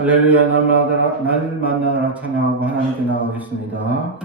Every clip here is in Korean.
할렐루야. 날 만나라 찬양하고 하나님께 나가겠습니다.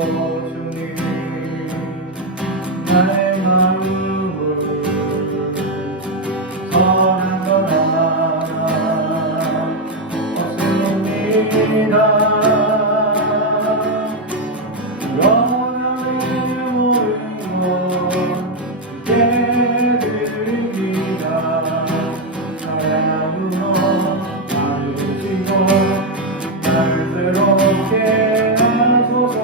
주님 나의 마음을 선한 건 하나 없습니다. 그러나 내 모든 것 주께 드립니다. 사랑으로 나누시고 날 새롭게 하소서.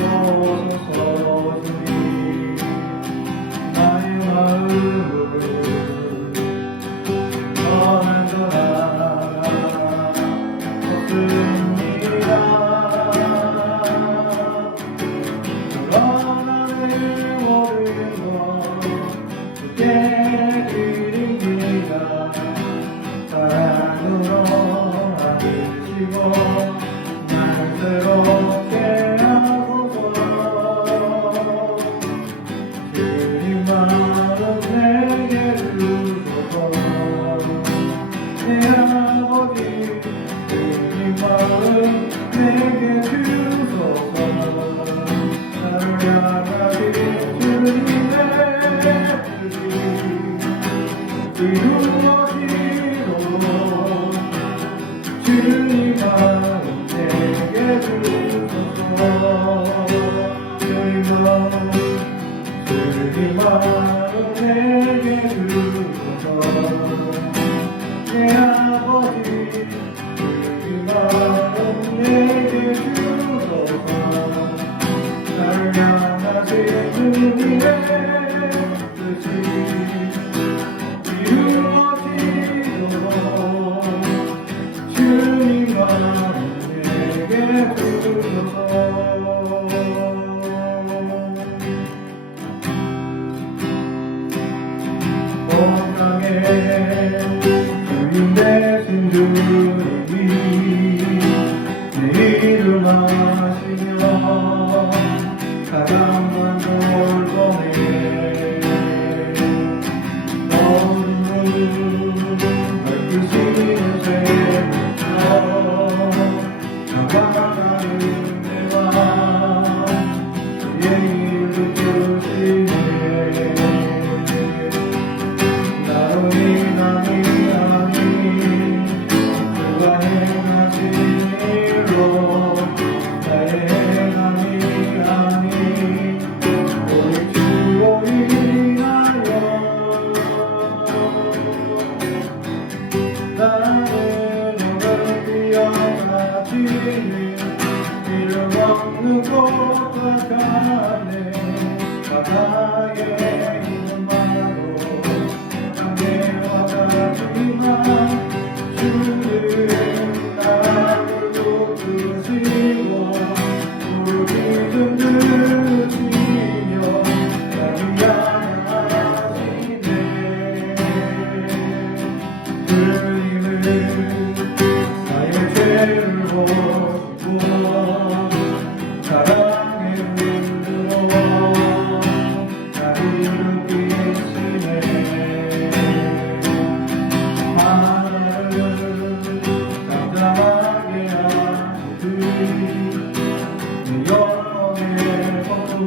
오소서 주님 나의 마음을 선한 건 하나 없습니다. 그러나 내 모든 것 주께 드립니다. 사랑으로 안으시고 날 새롭게 하소서. 주님 마음 내게 주소서. 내 아버지 주님 마음 내게 주소서. 나를 향하신 주님의 뜻이 이루어지도록 주님 마음 내게 주소서. 주님 마음 내게 주소서. 내 아버지 주님 마음 내게 주소서. 나를 향하신 주님의 뜻이 이루어지도록 주님 마음 내게 주소서. 온 땅에 주인 되신 주님이 내 일을 마시며 사랑만 돌보네. 밝으시는 새벽처럼 다가가는 내와 주의 일을 주시네. 나의 남이 아닌 그가 행하신 일로 나의 남이 아닌 오직 주로 인하여 나는 너를 기억하지는 이름 없는 곳과 가네. 바다에 있는 마로 강해와 같지만 주는 나를 붙드시고 무릎이 흔들리며 나를 향하시네. 주님은 나의 죄를 보시고 사랑의 눈으로 나를 이루시네. 하늘을 담담하게 하듯 내 영혼의 법도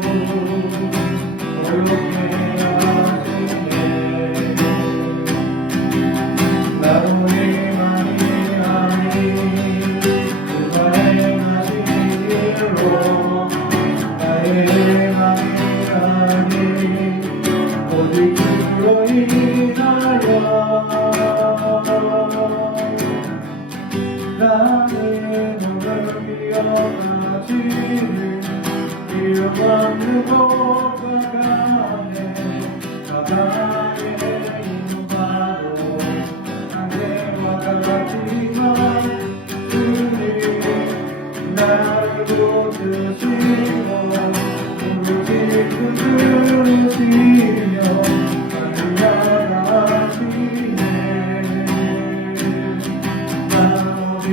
어렵게 하시네. 나의 맘이 아닌 그가 행하신 일로 나의 맘이 아닌 오직 주로 인하여 나는 너를 기억하지는 이름 없는 곳과 가네. 바다에 있는 바로 안개와 같지만 주님 나를 붙드시고 무릎이 흔들리시며 나를 향하시네. 나 어디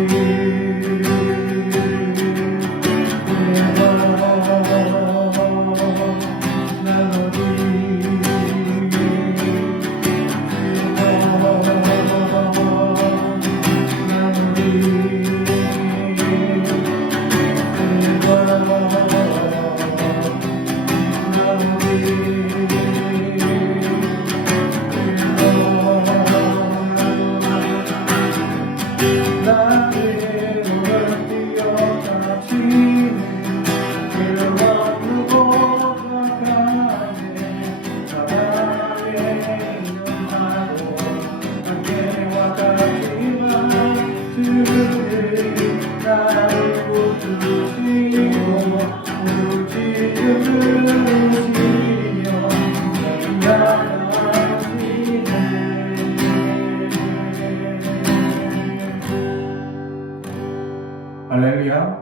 오직 들으시며 인자하시네. 할렐루야.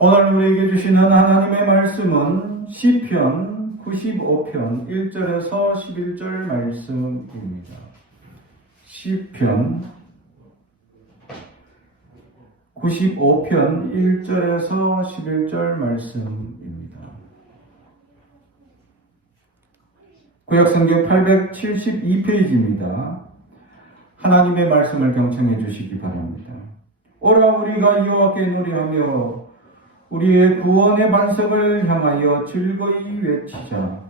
오늘 우리에게 주시는 하나님의 말씀은 시편 95편 1절에서 11절 말씀입니다. 시편 95편 1절에서 11절 말씀입니다. 구약성경 872페이지입니다. 하나님의 말씀을 경청해 주시기 바랍니다. 오라 우리가 여호와께 노래하며 우리의 구원의 반석을 향하여 즐거이 외치자.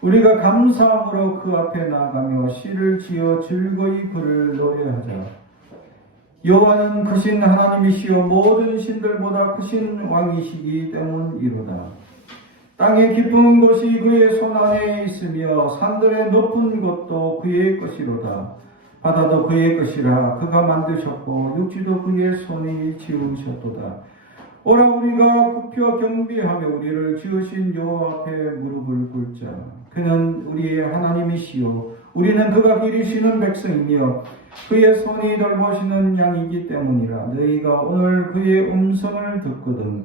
우리가 감사함으로 그 앞에 나가며 시를 지어 즐거이 그를 노래하자. 여호와는 크신 하나님이시여 모든 신들보다 크신 왕이시기 때문이로다. 땅의 깊은 곳이 그의 손 안에 있으며 산들의 높은 곳도 그의 것이로다. 바다도 그의 것이라 그가 만드셨고 육지도 그의 손이 지으셨도다. 오라 우리가 굽혀 경배하며 우리를 지으신 여호와 앞에 무릎을 꿇자. 그는 우리의 하나님이시요 우리는 그가 기르시는 백성이며 그의 손이 돌보시는 양이기 때문이라. 너희가 오늘 그의 음성을 듣거든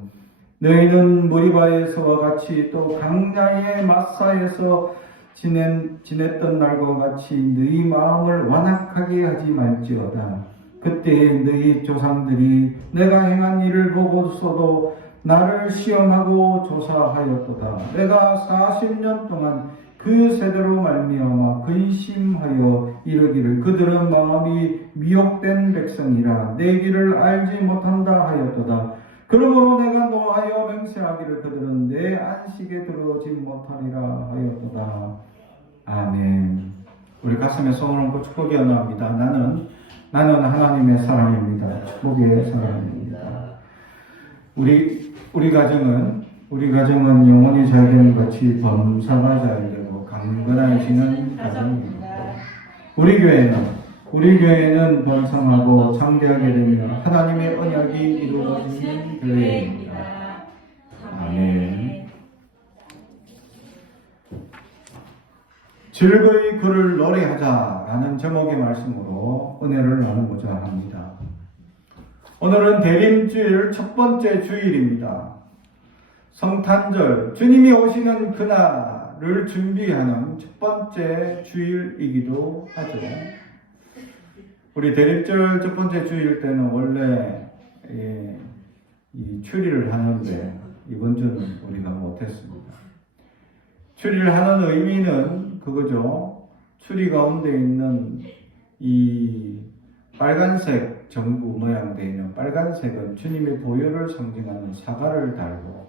너희는 머리바에서와 같이 또 강야의 마사에서 지냈던 날과 같이 너희 마음을 완악하게 하지 말지어다. 그때에 너희 조상들이 내가 행한 일을 보고서도 나를 시험하고 조사하였도다. 내가 40년 동안 그 세대로 말미암아 근심하여 이르기를 그들은 마음이 미혹된 백성이라 내 길을 알지 못한다 하였도다. 그러므로 내가 노하여 맹세하기를 그들은 내 안식에 들어오지 못하리라 하였도다. 아멘. 우리 가슴에 손을 얹고 축복이 나옵니다. 나는 하나님의 사람입니다. 축복의 사람입니다. 우리 가정은 영혼이 잘되는 같이 범사가 잘되고 강건해지는 가정입니다. 우리 교회는 번성하고 창대하게 되며 하나님의 언약이 이루어지는 교회입니다. 아멘. 즐거이 그를 노래하자라는 제목의 말씀으로 은혜를 나누고자 합니다. 오늘은 대림주일 첫 번째 주일입니다. 성탄절, 주님이 오시는 그날을 준비하는 첫 번째 주일이기도 하죠. 우리 대림절 첫 번째 주일 때는 원래 이 추리를 하는데 이번 주는 우리가 못했습니다. 추리를 하는 의미는 그거죠. 추리 가운데 있는 이 빨간색 전구 모양되어 있는 빨간색은 주님의 보혈을 상징하는 사과를 달고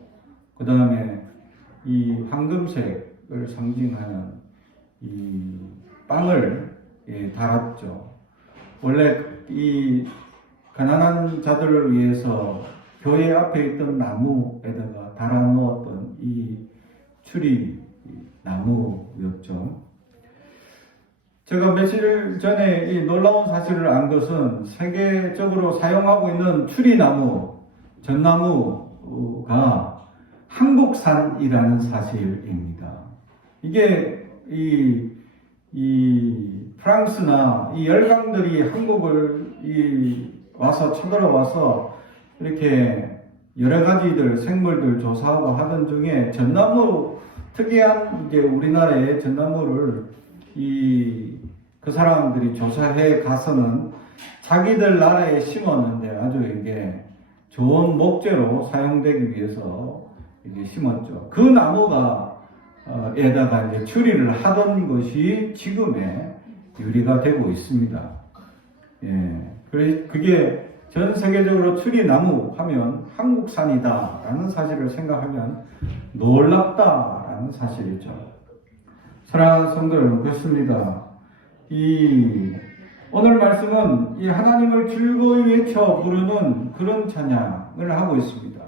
그 다음에 이 황금색을 상징하는 이 빵을 달았죠. 원래 이 가난한 자들을 위해서 교회 앞에 있던 나무에다가 달아놓았던 이 추리 나무였죠. 제가 며칠 전에 이 놀라운 사실을 안 것은 세계적으로 사용하고 있는 추리나무, 전나무가 한국산이라는 사실입니다. 이게 이 프랑스나 이 열강들이 한국을 와서 쳐들어와서 이렇게 여러 가지들 생물들 조사하고 하던 중에 전나무 특이한 이제 우리나라의 전나무를 그 사람들이 조사해 가서는 자기들 나라에 심었는데 아주 이게 좋은 목재로 사용되기 위해서 이게 심었죠. 그 나무가 에다가 이제 추리를 하던 것이 지금의 유리가 되고 있습니다. 예, 그게 전 세계적으로 추리나무 하면 한국산이다라는 사실을 생각하면 놀랍다라는 사실이죠. 사랑하는 성도 여러분, 그렇습니다. 오늘 말씀은 이 하나님을 즐거이 외쳐 부르는 그런 찬양을 하고 있습니다.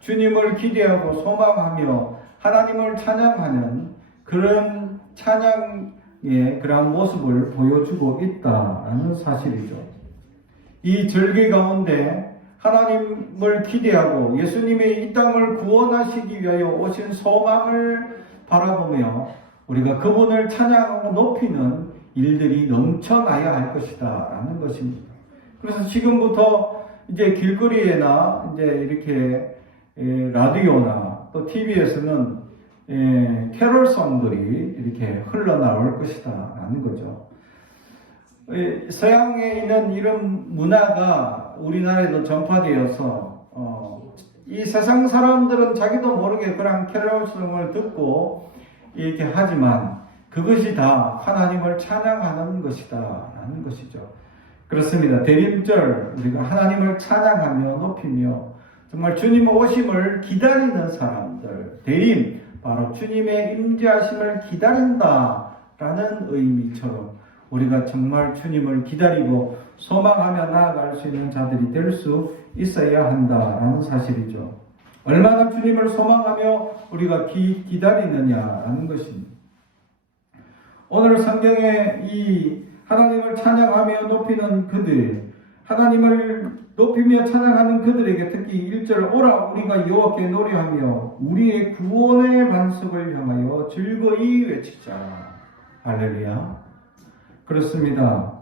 주님을 기대하고 소망하며 하나님을 찬양하는 그런 찬양 그러한 모습을 보여주고 있다라는 사실이죠. 이 절기 가운데 하나님을 기대하고 예수님의 이 땅을 구원하시기 위하여 오신 소망을 바라보며 우리가 그분을 찬양하고 높이는 일들이 넘쳐나야 할 것이다 라는 것입니다. 그래서 지금부터 이제 길거리에나 이제 이렇게 라디오나 또 TV에서는 캐롤송들이 이렇게 흘러나올 것이다 라는 거죠. 서양에 있는 이런 문화가 우리나라에도 전파되어서 이 세상 사람들은 자기도 모르게 그런 캐롤송을 듣고 이렇게 하지만 그것이 다 하나님을 찬양하는 것이다 라는 것이죠. 그렇습니다. 대림절 우리가 하나님을 찬양하며 높이며 정말 주님 오심을 기다리는 사람들, 대림 바로 주님의 임재하심을 기다린다라는 의미처럼 우리가 정말 주님을 기다리고 소망하며 나아갈 수 있는 자들이 될 수 있어야 한다라는 사실이죠. 얼마나 주님을 소망하며 우리가 기다리느냐라는 것입니다. 오늘 성경에 이 하나님을 찬양하며 높이는 그들, 하나님을 높이며 찬양하는 그들에게 특히 1절 오라 우리가 여호와께 노래하며 우리의 구원의 반석을 향하여 즐거이 외치자. 할렐루야. 그렇습니다.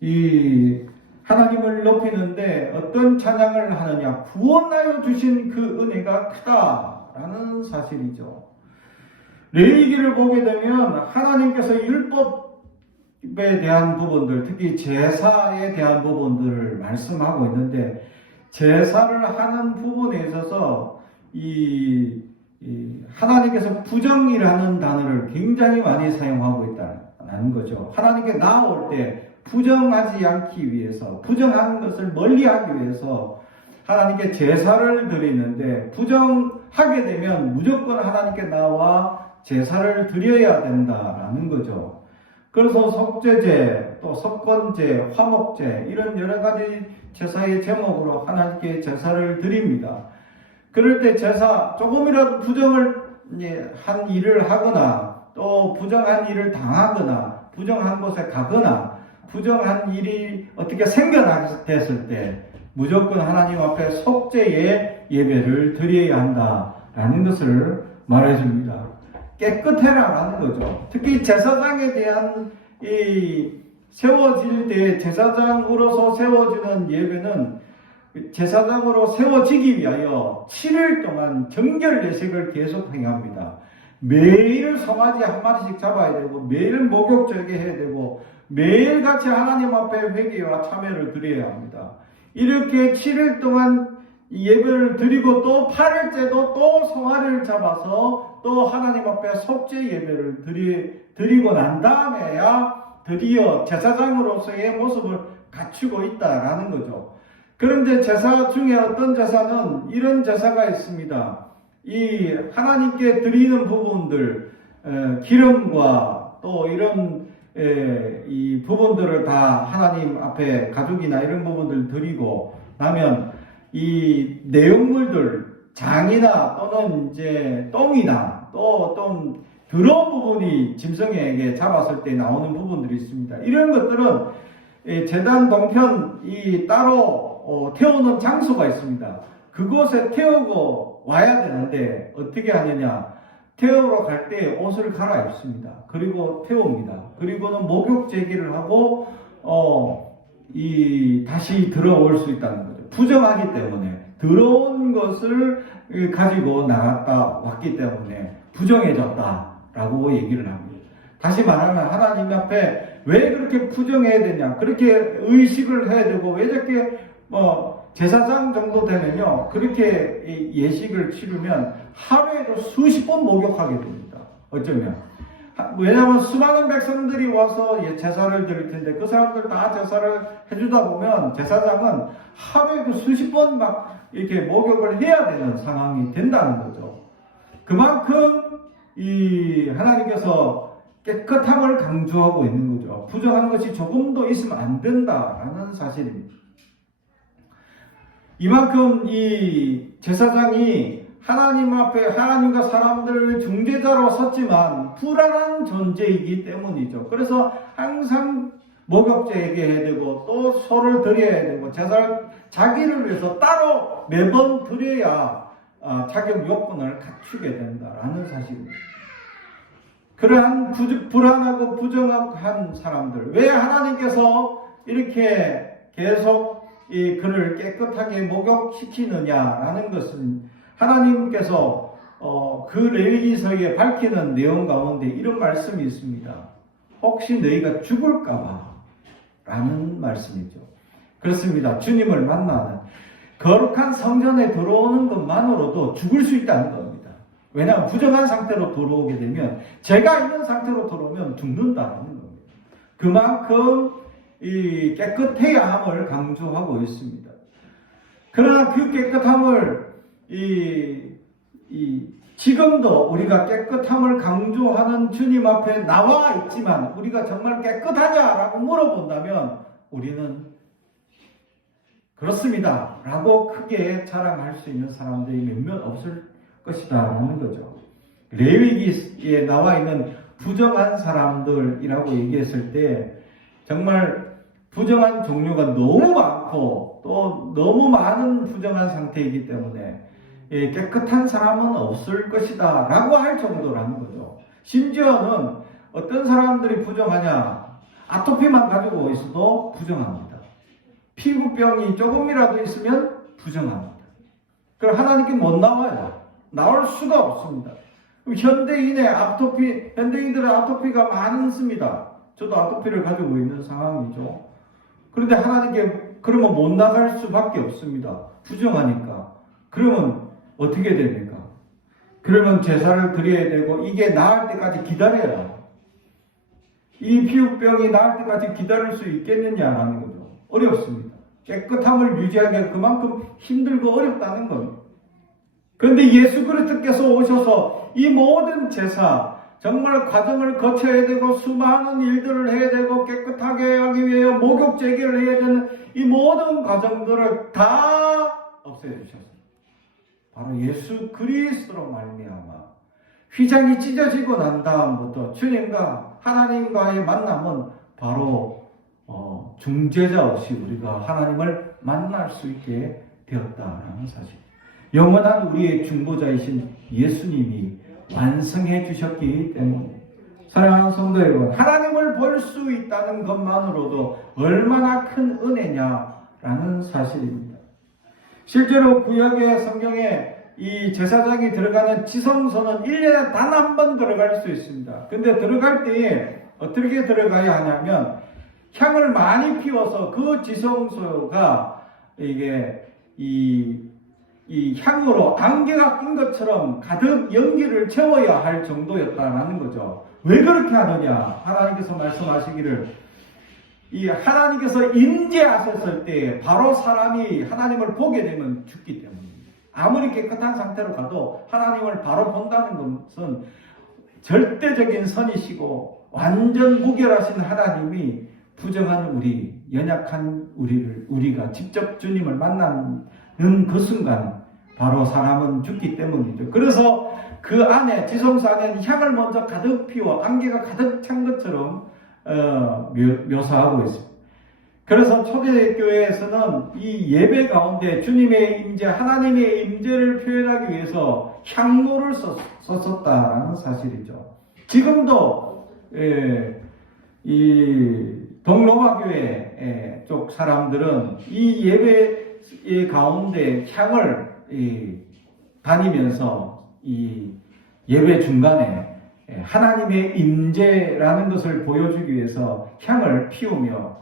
이 하나님을 높이는데 어떤 찬양을 하느냐? 구원하여 주신 그 은혜가 크다라는 사실이죠. 레위기를 보게 되면 하나님께서 율법에 대한 부분들, 특히 제사에 대한 부분들을 말씀하고 있는데 제사를 하는 부분에 있어서 하나님께서 부정이라는 단어를 굉장히 많이 사용하고 있다는 거죠. 하나님께 나올 때 부정하지 않기 위해서, 부정한 것을 멀리하기 위해서 하나님께 제사를 드리는데 부정하게 되면 무조건 하나님께 나와 제사를 드려야 된다라는 거죠. 그래서 속죄제, 또 석건제, 화목제 이런 여러 가지 제사의 제목으로 하나님께 제사를 드립니다. 그럴 때 제사 조금이라도 부정을 한 일을 하거나 또 부정한 일을 당하거나 부정한 곳에 가거나 부정한 일이 어떻게 생겨났을 때 무조건 하나님 앞에 속죄의 예배를 드려야 한다라는 것을 말해줍니다. 깨끗해라라는 거죠. 특히 제사장에 대한 세워질 때 제사장으로서 세워지는 예배는 제사장으로 세워지기 위하여 7일 동안 정결 예식을 계속 행합니다. 매일 송아지 한 마리씩 잡아야 되고 매일 목욕제게 해야 되고 매일같이 하나님 앞에 회개와 참회를 드려야 합니다. 이렇게 7일 동안 예배를 드리고 또 8일째도 또 송아리를 잡아서 또 하나님 앞에 속죄 예배를 드리고 난 다음에야 드디어 제사장으로서의 모습을 갖추고 있다라는 거죠. 그런데 제사 중에 어떤 제사는 이런 제사가 있습니다. 이 하나님께 드리는 부분들, 기름과 또 이런 이 부분들을 다 하나님 앞에 가죽이나 이런 부분들 드리고 나면 이 내용물들, 장이나 또는 이제 똥이나 또 어떤 더러운 부분이 짐승에게 잡았을 때 나오는 부분들이 있습니다. 이런 것들은 제단 동편 따로 태우는 장소가 있습니다. 그곳에 태우고 와야 되는데 어떻게 하느냐? 태우러 갈 때 옷을 갈아입습니다. 그리고 태웁니다. 그리고는 목욕 제기를 하고 다시 들어올 수 있다는 거죠. 부정하기 때문에 더러운 것을 가지고 나갔다 왔기 때문에 부정해졌다라고 얘기를 합니다. 다시 말하면 하나님 앞에 왜 그렇게 부정해야 되냐? 그렇게 의식을 해야 되고 왜 저렇게 제사장 정도 되면요 그렇게 예식을 치르면 하루에도 수십 번 목욕하게 됩니다. 어쩌면 왜냐하면 수많은 백성들이 와서 제사를 드릴 텐데 그 사람들 다 제사를 해주다 보면 제사장은 하루에도 수십 번 막 이렇게 목욕을 해야 되는 상황이 된다는 거죠. 그만큼 이 하나님께서 깨끗함을 강조하고 있는 거죠. 부정한 것이 조금도 있으면 안 된다라는 사실입니다. 이만큼 이 제사장이 하나님 앞에 하나님과 사람들을 중재자로 섰지만 불안한 존재이기 때문이죠. 그래서 항상 목욕제에게 해야 되고 또 소를 드려야 되고 제사를 자기를 위해서 따로 매번 드려야 자격 요건을 갖추게 된다라는 사실입니다. 그러한 불안하고 부정한 사람들, 왜 하나님께서 이렇게 계속 이 그를 깨끗하게 목욕시키느냐라는 것은 하나님께서 그 레위기서에 밝히는 내용 가운데 이런 말씀이 있습니다. 혹시 너희가 죽을까봐 라는 말씀이죠. 그렇습니다. 주님을 만나는 거룩한 성전에 들어오는 것만으로도 죽을 수 있다는 겁니다. 왜냐하면 부정한 상태로 들어오게 되면, 죄가 있는 상태로 들어오면 죽는다는 겁니다. 그만큼 이 깨끗해야 함을 강조하고 있습니다. 그러나 그 깨끗함을 지금도 우리가 깨끗함을 강조하는 주님 앞에 나와 있지만 우리가 정말 깨끗하냐라고 물어본다면 우리는 그렇습니다 라고 크게 자랑할 수 있는 사람들이 몇몇 없을 것이다 라는 거죠. 레위기에 나와 있는 부정한 사람들이라고 얘기했을 때 정말 부정한 종류가 너무 많고 또 너무 많은 부정한 상태이기 때문에 깨끗한 사람은 없을 것이다 라고 할 정도라는 거죠. 심지어는 어떤 사람들이 부정하냐, 아토피만 가지고 있어도 부정합니다. 피부병이 조금이라도 있으면 부정합니다. 그럼 하나님께 못 나와요. 나올 수가 없습니다. 현대인들의 아토피가 많습니다. 저도 아토피를 가지고 있는 상황이죠. 그런데 하나님께 그러면 못 나갈 수밖에 없습니다. 부정하니까. 그러면 어떻게 됩니까? 그러면 제사를 드려야 되고 이게 나을 때까지 기다려야, 이 피부병이 나을 때까지 기다릴 수 있겠느냐라는 거죠. 어렵습니다. 깨끗함을 유지하기가 그만큼 힘들고 어렵다는 겁니다. 그런데 예수 그리스도께서 오셔서 이 모든 제사, 정말 과정을 거쳐야 되고 수많은 일들을 해야 되고 깨끗하게 하기 위해 목욕 제기를 해야 되는 이 모든 과정들을 다 없애주셨습니다. 바로 예수 그리스도로 말미암아 휘장이 찢어지고 난 다음부터 주님과 하나님과의 만남은 바로 중재자 없이 우리가 하나님을 만날 수 있게 되었다라는 사실. 영원한 우리의 중보자이신 예수님이 완성해 주셨기 때문에, 사랑하는 성도 여러분, 하나님을 볼 수 있다는 것만으로도 얼마나 큰 은혜냐라는 사실입니다. 실제로 구약의 성경에 이 제사장이 들어가는 지성소는 1년에 단 한 번 들어갈 수 있습니다. 근데 들어갈 때에 어떻게 들어가야 하냐면 향을 많이 피워서 그 지성소가 이게 이 향으로 안개가 낀 것처럼 가득 연기를 채워야 할 정도였다라는 거죠. 왜 그렇게 하느냐? 하나님께서 말씀하시기를, 이 하나님께서 임재하셨을 때 바로 사람이 하나님을 보게 되면 죽기 때문입니다. 아무리 깨끗한 상태로 가도 하나님을 바로 본다는 것은 절대적인 선이시고 완전 무결하신 하나님이 부정한 우리, 연약한 우리가 직접 주님을 만나는 그 순간 바로 사람은 죽기 때문이죠. 그래서 그 안에, 지성소 안에는 향을 먼저 가득 피워 안개가 가득 찬 것처럼 묘사하고 있습니다. 그래서 초대교회에서는 이 예배 가운데 주님의 임재, 하나님의 임재를 표현하기 위해서 향로를 썼었다라는 사실이죠. 지금도 이 동로마교회 쪽 사람들은 이 예배 가운데 향을 다니면서 이 예배 중간에 하나님의 임재라는 것을 보여주기 위해서 향을 피우며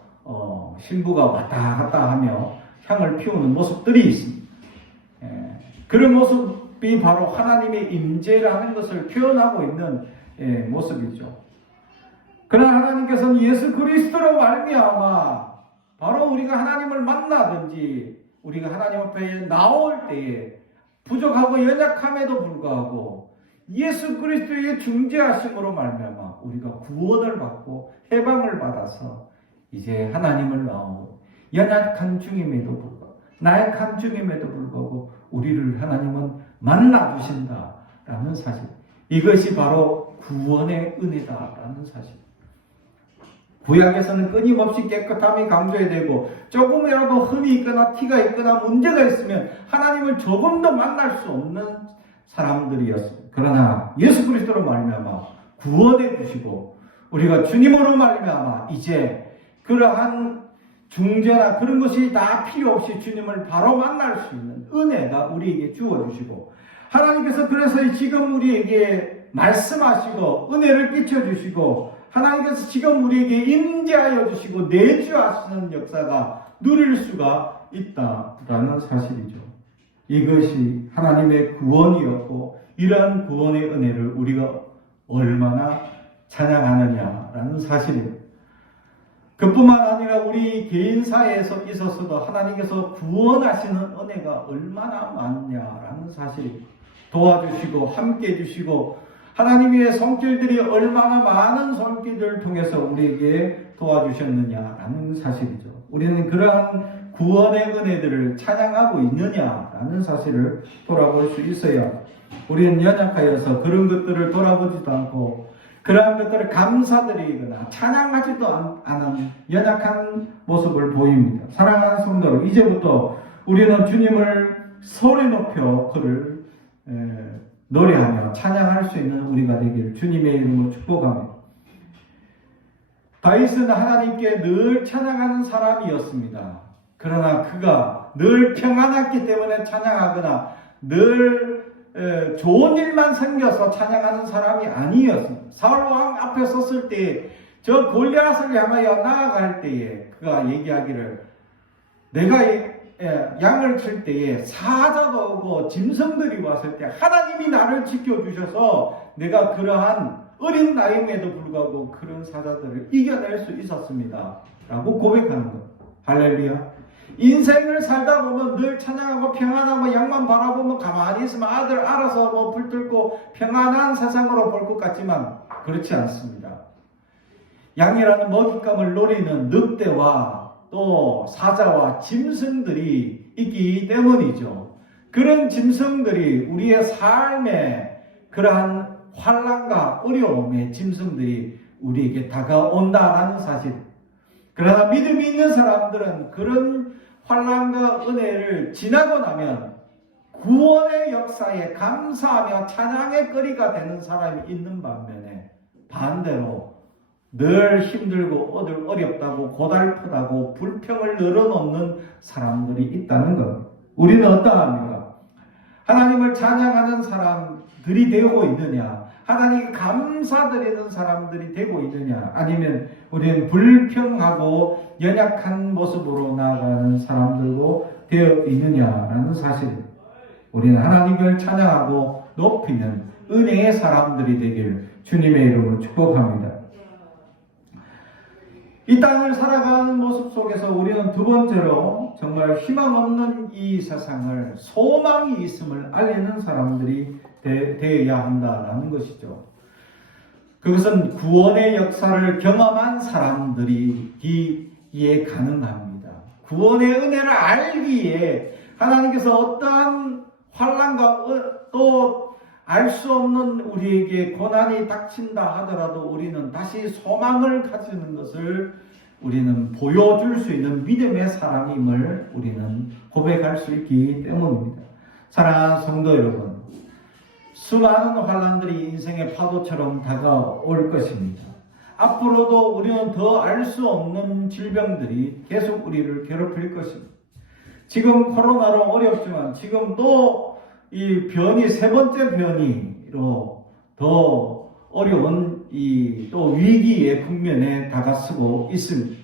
신부가 왔다 갔다 하며 향을 피우는 모습들이 있습니다. 그런 모습이 바로 하나님의 임재라는 것을 표현하고 있는 모습이죠. 그러나 하나님께서는 예수 그리스도로 말미암아 바로 우리가 하나님을 만나든지 우리가 하나님 앞에 나올 때에 부족하고 연약함에도 불구하고 예수 그리스도의 중재하심으로 말미암아 우리가 구원을 받고 해방을 받아서 이제 하나님을 나오고 연약한 중임에도 불구하고 나약한 중임에도 불구하고 우리를 하나님은 만나주신다라는 사실. 이것이 바로 구원의 은혜다라는 사실. 구약에서는 끊임없이 깨끗함이 강조되고 조금이라도 흠이 있거나 티가 있거나 문제가 있으면 하나님을 조금 더 만날 수 없는 사람들이었습니다. 그러나 예수 그리스도로 말미암아 구원해 주시고 우리가 주님으로 말미암아 이제 그러한 중재나 그런 것이 다 필요 없이 주님을 바로 만날 수 있는 은혜가 우리에게 주어주시고 하나님께서 그래서 지금 우리에게 말씀하시고 은혜를 끼쳐주시고 하나님께서 지금 우리에게 임재하여 주시고 내주하시는 역사가 누릴 수가 있다라는 사실이죠. 이것이 하나님의 구원이었고 이러한 구원의 은혜를 우리가 얼마나 찬양하느냐라는 사실입니다. 그뿐만 아니라 우리 개인사에 있어서도 하나님께서 구원하시는 은혜가 얼마나 많냐라는 사실입니다. 도와주시고 함께 해주시고 하나님의 손길들이 얼마나 많은 손길들을 통해서 우리에게 도와주셨느냐라는 사실이죠. 우리는 그러한 구원의 은혜들을 찬양하고 있느냐라는 사실을 돌아볼 수 있어야 우리는 연약하여서 그런 것들을 돌아보지도 않고 그러한 것들을 감사드리거나 찬양하지도 않은 연약한 모습을 보입니다. 사랑하는 성도, 이제부터 우리는 주님을 소리 높여 그를 노래하며 찬양할 수 있는 우리가 되기를 주님의 이름으로 축복합니다. 다윗은 하나님께 늘 찬양하는 사람이었습니다. 그러나 그가 늘 평안했기 때문에 찬양하거나 늘 좋은 일만 생겨서 찬양하는 사람이 아니었습니다. 사울 왕 앞에 섰을 때 저 골리앗을 향하여 나아갈 때에 그가 얘기하기를 내가 양을 칠 때에 사자도 오고 짐승들이 왔을 때 하나님이 나를 지켜주셔서 내가 그러한 어린 나이임에도 불구하고 그런 사자들을 이겨낼 수 있었습니다 라고 고백하는 것. 할렐루야. 인생을 살다 보면 늘 찬양하고 평안하고 양만 바라보면 가만히 있으면 아들 알아서 불 뚫고 평안한 세상으로 볼 것 같지만 그렇지 않습니다. 양이라는 먹잇감을 노리는 늑대와 또 사자와 짐승들이 있기 때문이죠. 그런 짐승들이 우리의 삶에 그러한 환난과 어려움의 짐승들이 우리에게 다가온다라는 사실. 그러나 믿음이 있는 사람들은 그런 환난과 은혜를 지나고 나면 구원의 역사에 감사하며 찬양의 거리가 되는 사람이 있는 반면에 반대로 늘 힘들고 어렵다고 고달프다고 불평을 늘어놓는 사람들이 있다는 것. 우리는 어떠합니까? 하나님을 찬양하는 사람들이 되고 있느냐? 하나님께 감사드리는 사람들이 되고 있느냐? 아니면 우리는 불평하고 연약한 모습으로 나아가는 사람들로 되어 있느냐라는 사실입니다. 우리는 하나님을 찬양하고 높이는 은혜의 사람들이 되기를 주님의 이름으로 축복합니다. 이 땅을 살아가는 모습 속에서 우리는 두 번째로 정말 희망 없는 이 세상을 소망이 있음을 알리는 사람들이 되어야 한다라는 것이죠. 그것은 구원의 역사를 경험한 사람들이기에 가능합니다. 구원의 은혜를 알기에 하나님께서 어떠한 환난과 또 알 수 없는 우리에게 고난이 닥친다 하더라도 우리는 다시 소망을 가지는 것을 우리는 보여줄 수 있는 믿음의 사람임을 우리는 고백할 수 있기 때문입니다. 사랑하는 성도 여러분, 수많은 환난들이 인생의 파도처럼 다가올 것입니다. 앞으로도 우리는 더 알 수 없는 질병들이 계속 우리를 괴롭힐 것입니다. 지금 코로나로 어렵지만 지금 또 이 변이 세 번째 변이로 더 어려운 이 또 위기의 국면에 다가서고 있습니다.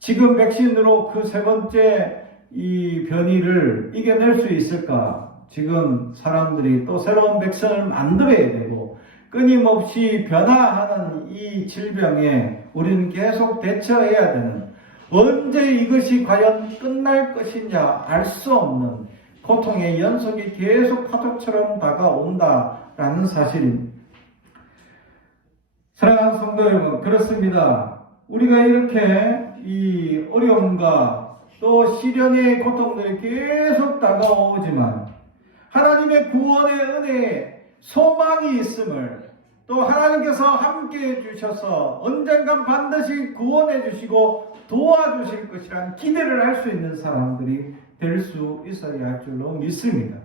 지금 백신으로 그 세 번째 이 변이를 이겨낼 수 있을까? 지금 사람들이 또 새로운 백신을 만들어야 되고 끊임없이 변화하는 이 질병에 우리는 계속 대처해야 되는, 언제 이것이 과연 끝날 것이냐 알 수 없는 고통의 연속이 계속 파도처럼 다가온다라는 사실입니다. 사랑하는 성도 여러분, 그렇습니다. 우리가 이렇게 이 어려움과 또 시련의 고통들이 계속 다가오지만 하나님의 구원의 은혜에 소망이 있음을, 또 하나님께서 함께해 주셔서 언젠간 반드시 구원해 주시고 도와주실 것이란 기대를 할 수 있는 사람들이 될 수 있어야 할 줄로 믿습니다.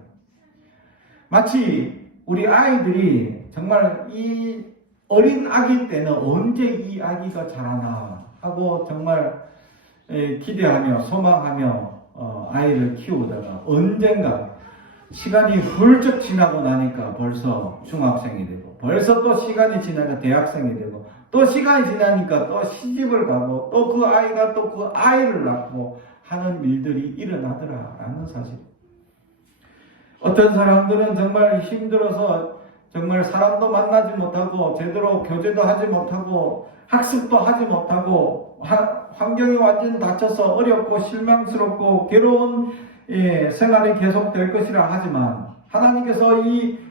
마치 우리 아이들이 정말 이 어린 아기 때는 언제 이 아기가 자라나 하고 정말 기대하며 소망하며 아이를 키우다가 언젠가 시간이 훌쩍 지나고 나니까 벌써 중학생이 되고, 벌써 또 시간이 지나니까 대학생이 되고, 또 시간이 지나니까 또 시집을 가고, 또 그 아이가 또 그 아이를 낳고 하는 일들이 일어나더라라는 사실. 어떤 사람들은 정말 힘들어서 정말 사람도 만나지 못하고 제대로 교제도 하지 못하고 학습도 하지 못하고 환경이 완전 닫혀서 어렵고 실망스럽고 괴로운 생활이 계속될 것이라 하지만, 하나님께서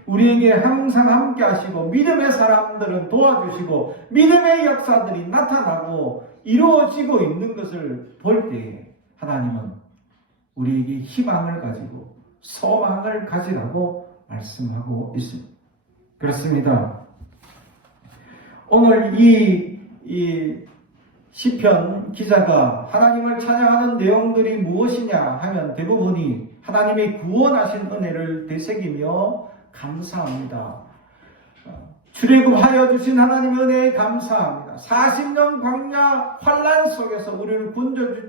우리에게 항상 함께 하시고 믿음의 사람들은 도와주시고 믿음의 역사들이 나타나고 이루어지고 있는 것을 볼 때 하나님은 우리에게 희망을 가지고 소망을 가지라고 말씀하고 있습니다. 그렇습니다. 오늘 이 시편 기자가 하나님을 찬양하는 내용들이 무엇이냐 하면 대부분이 하나님의 구원하신 은혜를 되새기며 감사합니다. 출애굽하여 주신 하나님의 은혜에 감사합니다. 40년 광야 환란 속에서 우리를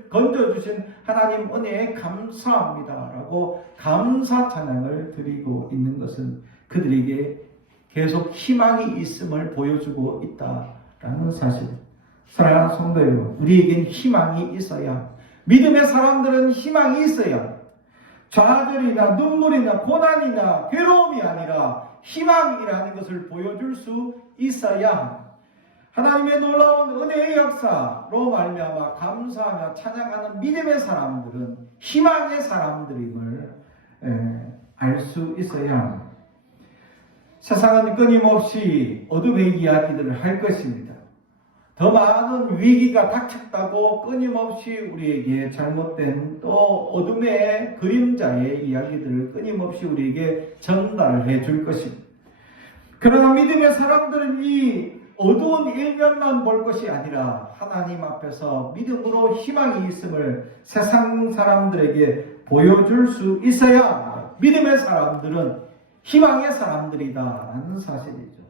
건져주신 하나님 은혜에 감사합니다 라고 감사 찬양을 드리고 있는 것은 그들에게 계속 희망이 있음을 보여주고 있다라는 사실. 사랑하는 성도 여러분, 우리에겐 희망이 있어야, 믿음의 사람들은 희망이 있어야 좌절이나 눈물이나 고난이나 괴로움이 아니라 희망이라는 것을 보여줄 수 있어야 하나님의 놀라운 은혜의 역사로 말미암아 감사하며 찬양하는 믿음의 사람들은 희망의 사람들임을 알 수 있어야 합니다. 세상은 끊임없이 어둠의 이야기들을 할 것입니다. 더 많은 위기가 닥쳤다고 끊임없이 우리에게 잘못된 또 어둠의 그림자의 이야기들을 끊임없이 우리에게 전달해 줄 것입니다. 그러나 믿음의 사람들은 이 어두운 일면만 볼 것이 아니라 하나님 앞에서 믿음으로 희망이 있음을 세상 사람들에게 보여줄 수 있어야 합니다. 믿음의 사람들은 희망의 사람들이다라는 사실이죠.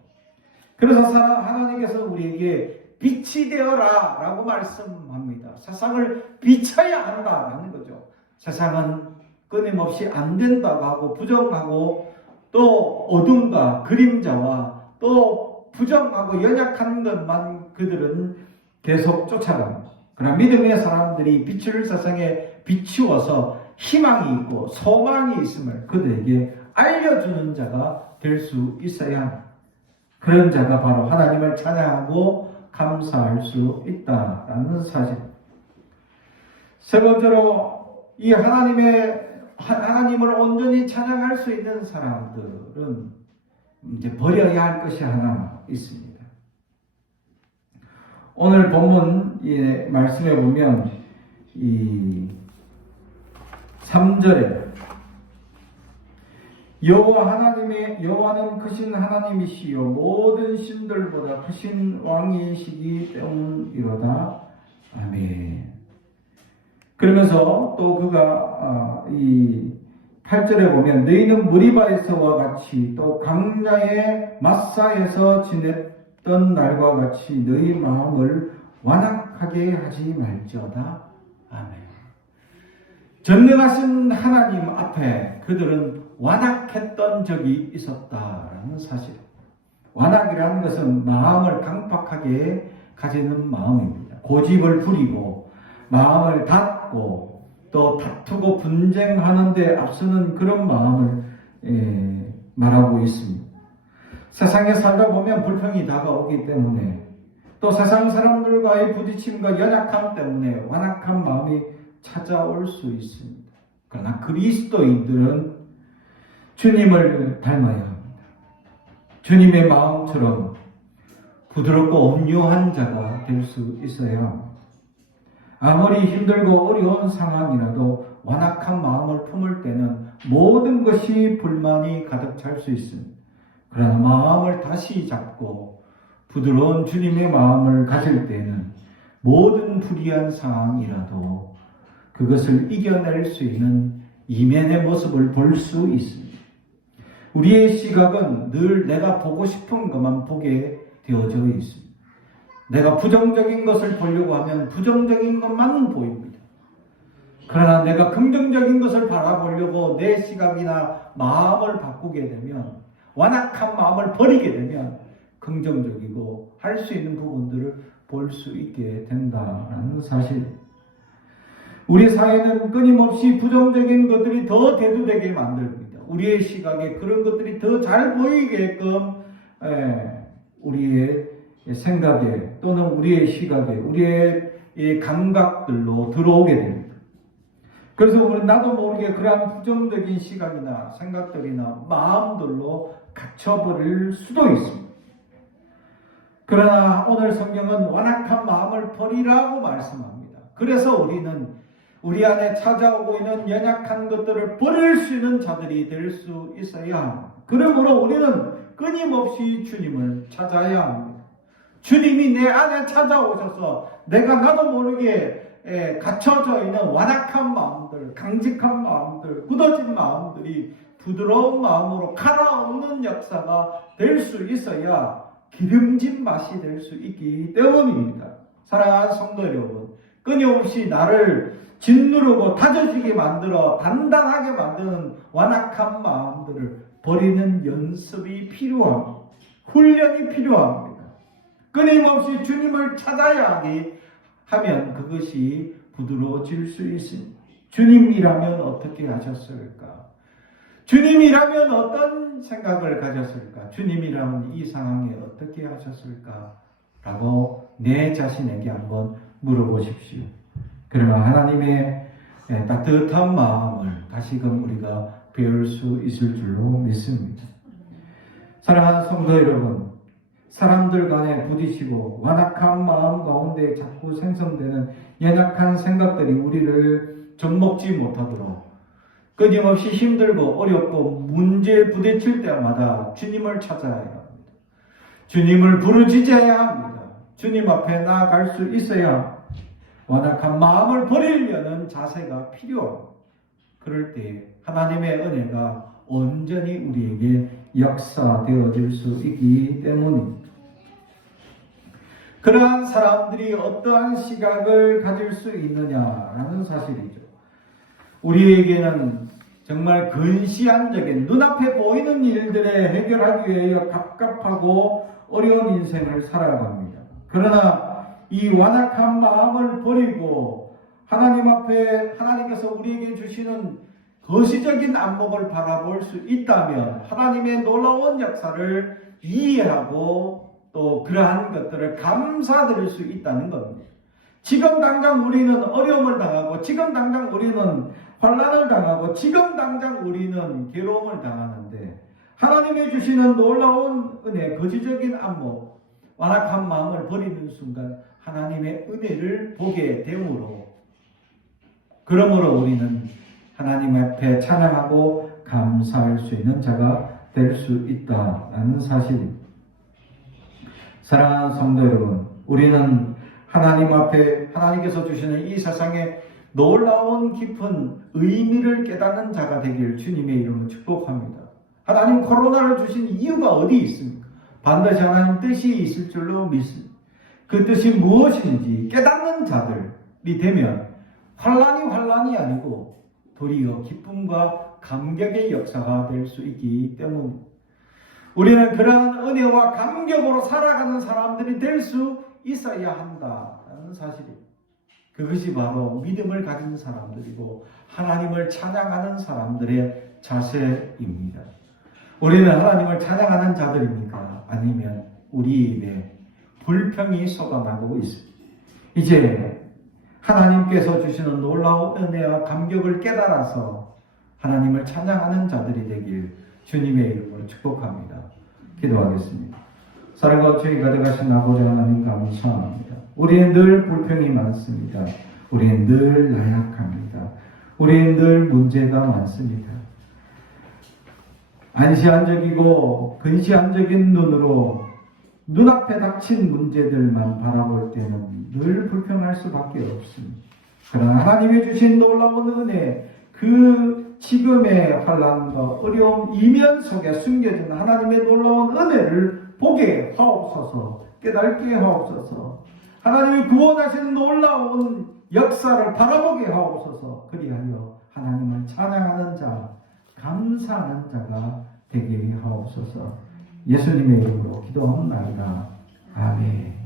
그래서 하나님께서 우리에게 빛이 되어라 라고 말씀합니다. 세상을 비춰야 한다라는 거죠. 세상은 끊임없이 안 된다고 하고 부정하고 또 어둠과 그림자와 또 부정하고 연약한 것만 그들은 계속 쫓아갑니다. 그러나 믿음의 사람들이 빛을 세상에 비추어서 희망이 있고 소망이 있음을 그들에게 알려주는 자가 될 수 있어야 합니다. 그런 자가 바로 하나님을 찬양하고 감사할 수 있다라는 사실. 세 번째로 이 하나님을 온전히 찬양할 수 있는 사람들은 이제 버려야 할 것이 하나 있습니다. 오늘 본문 말씀에 보면 이 3절에 여호와는 크신 하나님이시요 모든 신들보다 크신 왕이시기 때문이로다. 아멘. 그러면서 또 그가 이 8절에 보면 너희는 무리바에서와 같이 또 강야의 마사에서 지냈던 날과 같이 너희 마음을 완악하게 하지 말지어다. 아멘. 전능하신 하나님 앞에 그들은 완악했던 적이 있었다라는 사실. 완악이라는 것은 마음을 강팍하게 가지는 마음입니다. 고집을 부리고 마음을 닫고 또 다투고 분쟁하는 데 앞서는 그런 마음을 말하고 있습니다. 세상에 살다 보면 불평이 다가오기 때문에 또 세상 사람들과의 부딪힘과 연약함 때문에 완악한 마음이 찾아올 수 있습니다. 그러나 그리스도인들은 주님을 닮아야 합니다. 주님의 마음처럼 부드럽고 온유한 자가 될 수 있어야 합니다. 아무리 힘들고 어려운 상황이라도 완악한 마음을 품을 때는 모든 것이 불만이 가득 찰 수 있습니다. 그러나 마음을 다시 잡고 부드러운 주님의 마음을 가질 때는 모든 불의한 상황이라도 그것을 이겨낼 수 있는 이면의 모습을 볼 수 있습니다. 우리의 시각은 늘 내가 보고 싶은 것만 보게 되어져 있습니다. 내가 부정적인 것을 보려고 하면 부정적인 것만 보입니다. 그러나 내가 긍정적인 것을 바라보려고 내 시각이나 마음을 바꾸게 되면, 완악한 마음을 버리게 되면 긍정적이고 할 수 있는 부분들을 볼 수 있게 된다는 사실. 우리 사회는 끊임없이 부정적인 것들이 더 대두되게 만듭니다. 우리의 시각에 그런 것들이 더 잘 보이게끔 우리의 생각에 또는 우리의 시각에 우리의 감각들로 들어오게 됩니다. 그래서 나도 모르게 그러한 부정적인 시각이나 생각들이나 마음들로 갇혀버릴 수도 있습니다. 그러나 오늘 성경은 완악한 마음을 버리라고 말씀합니다. 그래서 우리는 우리 안에 찾아오고 있는 연약한 것들을 버릴 수 있는 자들이 될 수 있어야 합니다. 그러므로 우리는 끊임없이 주님을 찾아야 합니다. 주님이 내 안에 찾아오셔서 내가 나도 모르게 갇혀져 있는 완악한 마음들, 강직한 마음들, 굳어진 마음들이 부드러운 마음으로 갈아엎는 역사가 될 수 있어야 기름진 맛이 될 수 있기 때문입니다. 사랑하는 성도 여러분, 끊임없이 나를 짓누르고 다져지게 만들어 단단하게 만드는 완악한 마음들을 버리는 연습이 필요합니다. 훈련이 필요합니다. 끊임없이 주님을 찾아야 하면 그것이 부드러워질 수 있습니다. 주님이라면 어떻게 하셨을까? 주님이라면 어떤 생각을 가졌을까? 주님이라면 이 상황에 어떻게 하셨을까? 라고 내 자신에게 한번 물어보십시오. 그러면 하나님의 따뜻한 마음을 다시금 우리가 배울 수 있을 줄로 믿습니다. 사랑하는 성도 여러분, 사람들 간에 부딪히고 완악한 마음 가운데 자꾸 생성되는 연약한 생각들이 우리를 젖먹지 못하도록 끊임없이 힘들고 어렵고 문제에 부딪힐 때마다 주님을 찾아야 합니다. 주님을 부르짖어야 합니다. 주님 앞에 나아갈 수 있어야 완악한 마음을 버리려는 자세가 필요합니다. 그럴 때 하나님의 은혜가 온전히 우리에게 역사되어질 수 있기 때문입니다. 그러한 사람들이 어떠한 시각을 가질 수 있느냐라는 사실이죠. 우리에게는 정말 근시안적인 눈앞에 보이는 일들에 해결하기 위해 갑갑하고 어려운 인생을 살아갑니다. 그러나 이 완악한 마음을 버리고 하나님 앞에 하나님께서 우리에게 주시는 거시적인 안목을 바라볼 수 있다면 하나님의 놀라운 역사를 이해하고 또 그러한 것들을 감사드릴 수 있다는 겁니다. 지금 당장 우리는 어려움을 당하고 지금 당장 우리는 환난을 당하고 지금 당장 우리는 괴로움을 당하는데 하나님이 주시는 놀라운 은혜, 거시적인 안목, 완악한 마음을 버리는 순간 하나님의 은혜를 보게 되므로 그러므로 우리는 하나님 앞에 찬양하고 감사할 수 있는 자가 될 수 있다는 사실입니다. 사랑하는 성도 여러분, 우리는 하나님 앞에 하나님께서 주시는 이 세상에 놀라운 깊은 의미를 깨닫는 자가 되길 주님의 이름으로 축복합니다. 하나님 코로나를 주신 이유가 어디 있습니까? 반드시 하나님 뜻이 있을 줄로 믿습니다. 그 뜻이 무엇인지 깨닫는 자들이 되면 환란이 아니고 도리어 기쁨과 감격의 역사가 될 수 있기 때문입니다. 우리는 그러한 은혜와 감격으로 살아가는 사람들이 될 수 있어야 한다는 사실입니다. 그것이 바로 믿음을 가진 사람들이고 하나님을 찬양하는 사람들의 자세입니다. 우리는 하나님을 찬양하는 자들입니까? 아니면 우리 입에 불평이 쏟아나고 있습니다. 이제 하나님께서 주시는 놀라운 은혜와 감격을 깨달아서 하나님을 찬양하는 자들이 되길 주님의 이름으로 축복합니다. 기도하겠습니다. 사랑과 죄가 가득하신 아버지 하나님 감사합니다. 우리는 늘 불평이 많습니다. 우리는 늘 나약합니다. 우리는 늘 문제가 많습니다. 안시안적이고 근시안적인 눈으로 눈앞에 닥친 문제들만 바라볼 때는 늘 불평할 수밖에 없습니다. 그러나 하나님이 주신 놀라운 은혜, 그 지금의 환난과 어려움 이면 속에 숨겨진 하나님의 놀라운 은혜를 보게 하옵소서, 깨닫게 하옵소서, 하나님이 구원하신 놀라운 역사를 바라보게 하옵소서. 그리하여 하나님을 찬양하는 자, 감사하는 자가 되게 하옵소서. 예수님의 이름으로 기도합니다. 아멘.